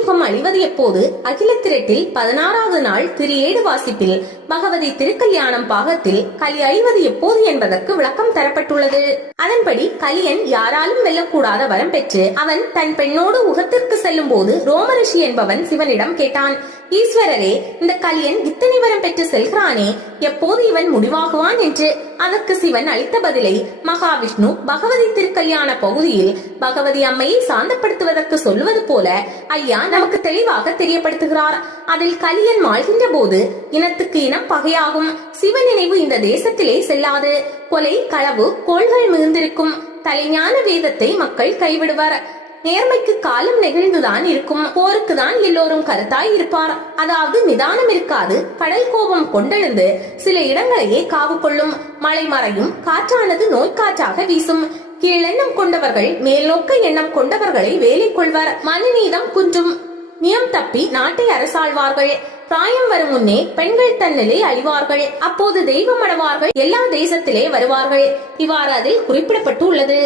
கலியுகம் அழிவது எப்போது? அகில திரட்டில் பதினாறாவது நாள் திரு ஏடு வாசிப்பில் பகவதி திருக்கல்யாணம் பாகத்தில் கலி அழிவது எப்போது என்பதற்கு விளக்கம் தரப்பட்டுள்ளது. அதன்படி கலியன் யாராலும் வெல்லக்கூடாத வரம் பெற்று அவன் தன் பெண்ணோடு உகத்திற்கு செல்லும் போது ரோமரிஷி என்பவன் சிவனிடம் கேட்டான் ஈஸ்வரரே இந்த கலியன் இத்தனை வரம் பெற்று செல்கிறானே எப்போது இவன் முடிவாகுவான்? என்று அதற்கு சிவன் அளித்த பதிலை மகாவிஷ்ணு பகவதி திருக்கல்யாண பகுதியில் பகவதி அம்மையை சாந்தப்படுத்துவதற்கு சொல்வது போல ஐயா நமக்கு தெளிவாக தெரியப்படுத்துகிறார். அதில் கலியன் வாழ்கின்ற போது இனத்துக்கு இனம் பகையாகும். சிவ நினைவு இந்த தேசத்திலே செல்லாது. கொலை களவு கோள்கள் மிகுந்திருக்கும். தலைஞான வேதத்தை மக்கள் கைவிடுவர். நேர்மைக்கு காலம் நெகிழ்ந்துதான் இருக்கும். போருக்கு தான் எல்லோரும் கருத்தாய் இருப்பார். அதாவது நிதானம் இருக்காது கடல் கோபம் கொண்டெழுந்து சில இடங்களையே காவு கொள்ளும். மழை மறையும் காற்றானது நோய்க்காற்றாக வீசும். கீழெண்ணம் கொண்டவர்கள் மேல்நோக்க எண்ணம் கொண்டவர்களை வேலை கொள்வர். மனுநீதம் குன்றும். நியம் தப்பி நாட்டை அரசாழ்வார்கள் பிராயம் வரும் முன்னே பெண்கள் தன்னிலை அழிவார்கள். அப்போது தெய்வம் அடைவார்கள். எல்லா தேசத்திலே வருவார்கள். இவ்வாறு அதில் குறிப்பிடப்பட்டு உள்ளது